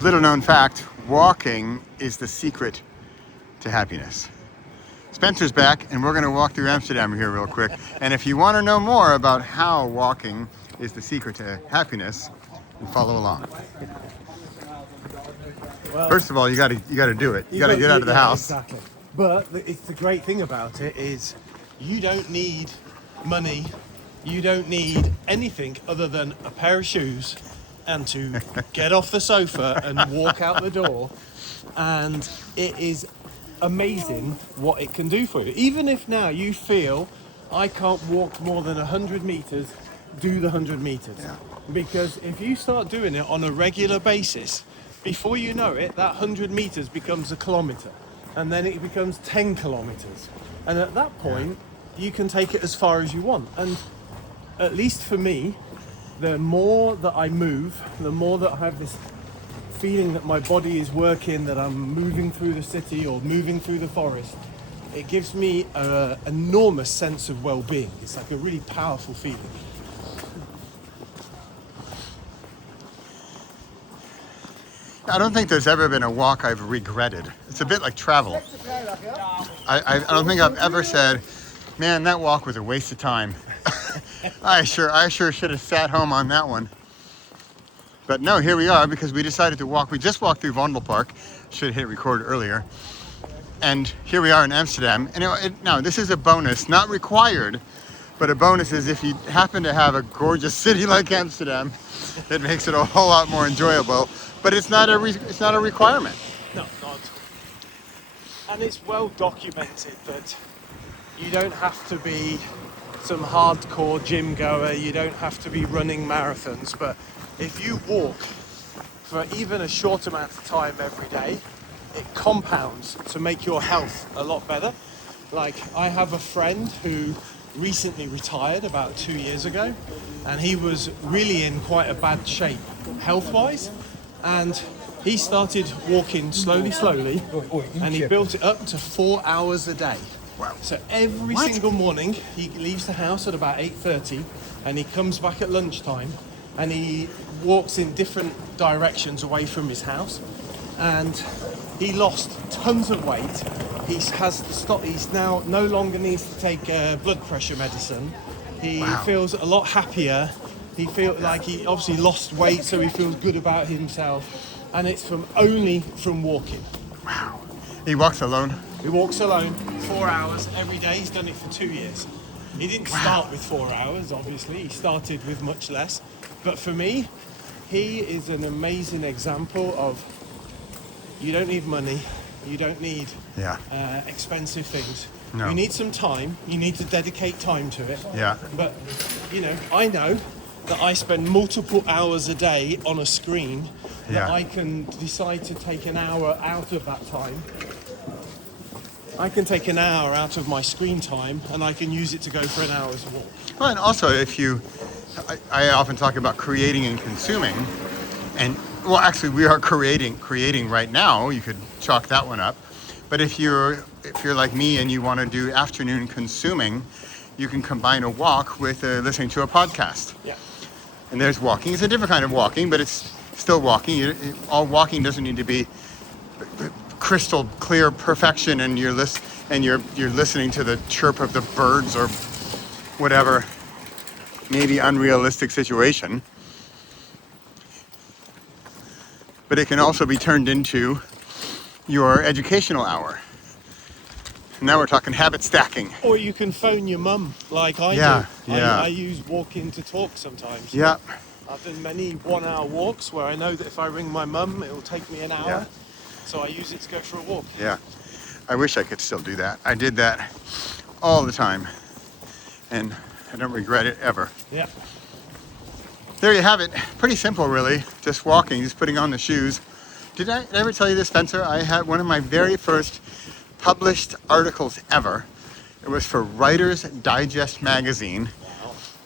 Little known fact, walking is the secret to happiness. Spencer's back, and we're going to walk through Amsterdam here real quick. And if you want to know more about how walking is the secret to happiness, then follow along. Well, first of all, you got to do it. You got to get out of the house. Exactly. But it's the great thing about it is you don't need money. You don't need anything other than a pair of shoes and to get off the sofa and walk out the door. And it is amazing what it can do for you. Even if now you feel I can't walk more than 100 meters, do the 100 meters. Yeah. Because if you start doing it on a regular basis, before you know it, that 100 meters becomes a kilometer, and then it becomes 10 kilometers. And at that point, you can take it as far as you want. And at least for me, the more that I move, the more that I have this feeling that my body is working, that I'm moving through the city or moving through the forest, it gives me an enormous sense of well-being. It's like a really powerful feeling. I don't think there's ever been a walk I've regretted. It's a bit like travel. I don't think I've ever said, man, that walk was a waste of time. I sure should have sat home on that one. But no, here we are because we decided to walk. We just walked through Vondelpark. Should have hit record earlier. And here we are in Amsterdam. And now this is a bonus, not required, but a bonus is if you happen to have a gorgeous city like Amsterdam, it makes it a whole lot more enjoyable. But it's not a requirement. No, not. And it's well documented that you don't have to be some hardcore gym goer, you don't have to be running marathons, but if you walk for even a short amount of time every day, it compounds to make your health a lot better. Like, I have a friend who recently retired about 2 years ago, and he was really in quite a bad shape health-wise, and he started walking slowly, and he built it up to 4 hours a day. Wow. So every single morning he leaves the house at about 8:30 and he comes back at lunchtime and he walks in different directions away from his house, and he lost tons of weight. He's now no longer needs to take blood pressure medicine. He feels a lot happier. He feels like he obviously lost weight, so he feels good about himself, and it's only from walking. Wow. He walks alone? He walks alone 4 hours every day. He's done it for 2 years. He didn't start with 4 hours, obviously. He started with much less. But for me, he is an amazing example of you don't need money. You don't need expensive things. No. You need some time. You need to dedicate time to it. Yeah. But, I know that I spend multiple hours a day on a screen, that I can decide to take an hour out of that time. I can take an hour out of my screen time and I can use it to go for an hour's walk. Well, and also I often talk about creating and consuming, and well, actually we are creating right now. You could chalk that one up. But if you're like me and you want to do afternoon consuming, you can combine a walk with listening to a podcast. Yeah. And there's walking. It's a different kind of walking, but it's still walking. All walking doesn't need to be crystal clear perfection, and you're listening to the chirp of the birds or whatever maybe unrealistic situation. But it can also be turned into your educational hour. Now we're talking habit stacking. Or you can phone your mum like I do. I use walking to talk sometimes. Yeah. I've done many 1 hour walks where I know that if I ring my mum, it will take me an hour. Yeah. So I use it to go for a walk. Yeah. I wish I could still do that. I did that all the time, and I don't regret it ever. Yeah. There you have it. Pretty simple, really. Just walking, just putting on the shoes. Did I ever tell you this, Spencer? I had one of my very first published articles ever. It was for Writer's Digest magazine,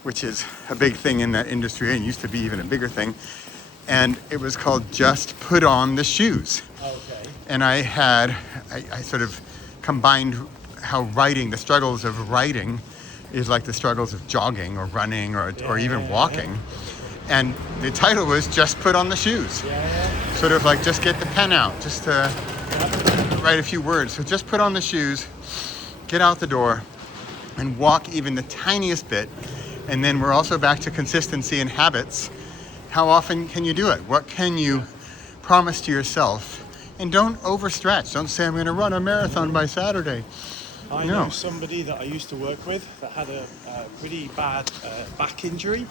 which is a big thing in that industry and used to be even a bigger thing. And it was called Just Put On the Shoes. Okay. And I sort of combined how the struggles of writing is like the struggles of jogging or running or even walking. And the title was Just Put on the Shoes. Yeah. Sort of like, just get the pen out, just to write a few words. So just put on the shoes, get out the door, and walk even the tiniest bit. And then we're also back to consistency and habits. How often can you do it? What can you promise to yourself? And don't overstretch. Don't say, I'm going to run a marathon by Saturday. I know somebody that I used to work with that had a pretty bad back injury,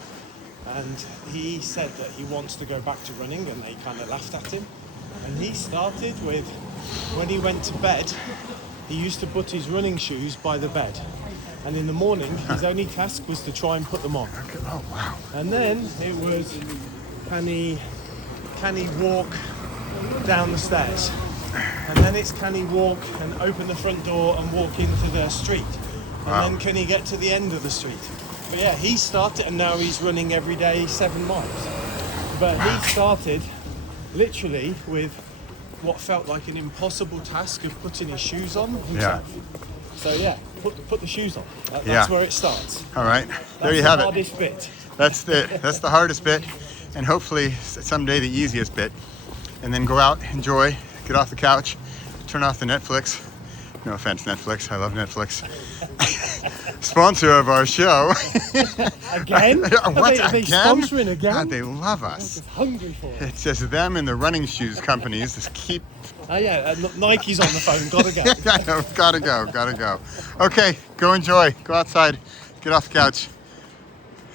and he said that he wants to go back to running, and they kind of laughed at him. And he started with, when he went to bed, he used to put his running shoes by the bed. And in the morning, his only task was to try and put them on. Oh, wow. And then it was, can he walk down the stairs? And then it's, can he walk and open the front door and walk into the street? And then can he get to the end of the street? But yeah, he started, and now he's running every day 7 miles. But he started literally with what felt like an impossible task of putting his shoes on himself. So yeah, put the shoes on. That's where it starts. All right, there you have it. That's the hardest bit. That's the hardest bit, and hopefully someday the easiest bit. And then go out, enjoy, get off the couch, turn off the Netflix. No offense, Netflix. I love Netflix. Sponsor of our show. Again? What, are they again? sponsoring again? God, they love I'm us. just hungry for it. It's just them and the running shoes companies just keep. Oh yeah, Nike's on the phone. Gotta go. I know, gotta go. Okay, go enjoy. Go outside, get off the couch.